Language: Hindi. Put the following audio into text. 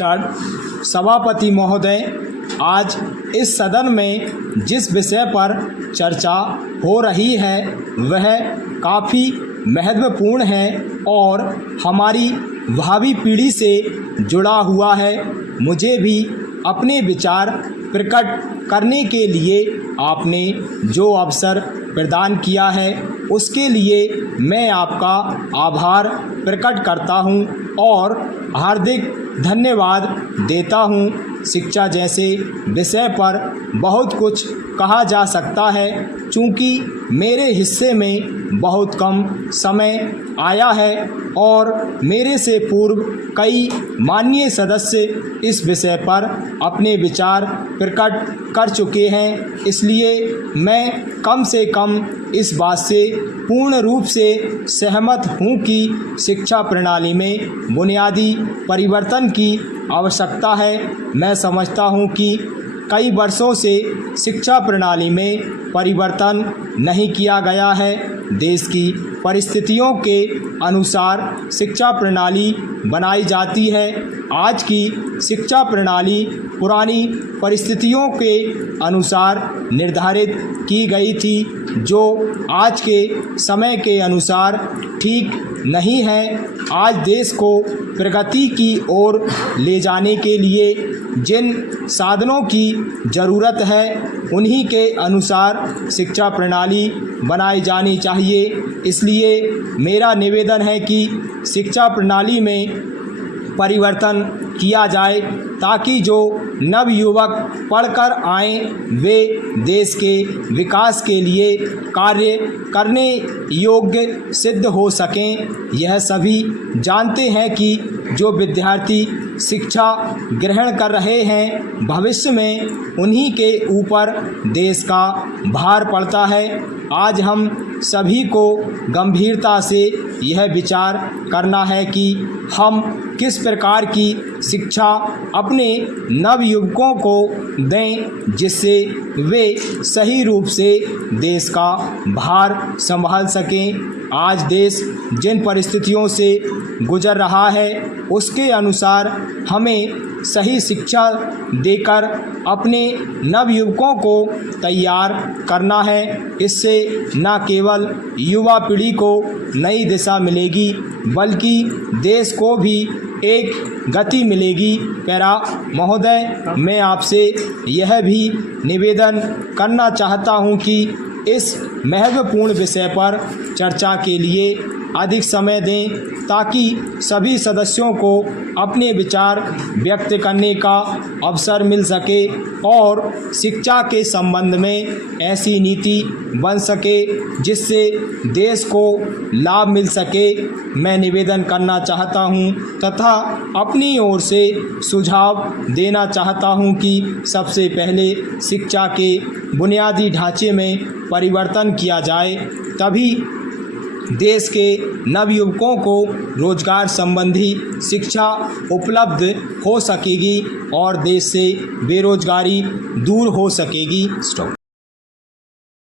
स्टार्ट। सभापति महोदय, आज इस सदन में जिस विषय पर चर्चा हो रही है वह काफ़ी महत्वपूर्ण है और हमारी भावी पीढ़ी से जुड़ा हुआ है। मुझे भी अपने विचार प्रकट करने के लिए आपने जो अवसर प्रदान किया है उसके लिए मैं आपका आभार प्रकट करता हूं और हार्दिक धन्यवाद देता हूं। शिक्षा जैसे विषय पर बहुत कुछ कहा जा सकता है, चूँकि मेरे हिस्से में बहुत कम समय आया है और मेरे से पूर्व कई माननीय सदस्य इस विषय पर अपने विचार प्रकट कर चुके हैं। इसलिए मैं कम से कम इस बात से पूर्ण रूप से सहमत हूँ कि शिक्षा प्रणाली में बुनियादी परिवर्तन की आवश्यकता है। मैं समझता हूँ कि कई वर्षों से शिक्षा प्रणाली में परिवर्तन नहीं किया गया है। देश की परिस्थितियों के अनुसार शिक्षा प्रणाली बनाई जाती है। आज की शिक्षा प्रणाली पुरानी परिस्थितियों के अनुसार निर्धारित की गई थी, जो आज के समय के अनुसार ठीक नहीं है। आज देश को प्रगति की ओर ले जाने के लिए जिन साधनों की ज़रूरत है उन्हीं के अनुसार शिक्षा प्रणाली बनाई जानी चाहिए। इसलिए मेरा निवेदन है कि शिक्षा प्रणाली में परिवर्तन किया जाए ताकि जो नवयुवक पढ़कर आएँ वे देश के विकास के लिए कार्य करने योग्य सिद्ध हो सकें। यह सभी जानते हैं कि जो विद्यार्थी शिक्षा ग्रहण कर रहे हैं भविष्य में उन्हीं के ऊपर देश का भार पड़ता है। आज हम सभी को गंभीरता से यह विचार करना है कि हम किस प्रकार की शिक्षा अपने नवयुवकों को दें जिससे वे सही रूप से देश का भार संभाल सकें। आज देश जिन परिस्थितियों से गुजर रहा है उसके अनुसार हमें सही शिक्षा देकर अपने नवयुवकों को तैयार करना है। इससे न केवल युवा पीढ़ी को नई दिशा मिलेगी बल्कि देश को भी एक गति मिलेगी। पैरा महोदय, मैं आपसे यह भी निवेदन करना चाहता हूं कि इस महत्वपूर्ण विषय पर चर्चा के लिए अधिक समय दें ताकि सभी सदस्यों को अपने विचार व्यक्त करने का अवसर मिल सके और शिक्षा के संबंध में ऐसी नीति बन सके जिससे देश को लाभ मिल सके। मैं निवेदन करना चाहता हूं तथा अपनी ओर से सुझाव देना चाहता हूं कि सबसे पहले शिक्षा के बुनियादी ढांचे में परिवर्तन किया जाए, तभी देश के नवयुवकों को रोजगार संबंधी शिक्षा उपलब्ध हो सकेगी और देश से बेरोजगारी दूर हो सकेगी। स्टॉप।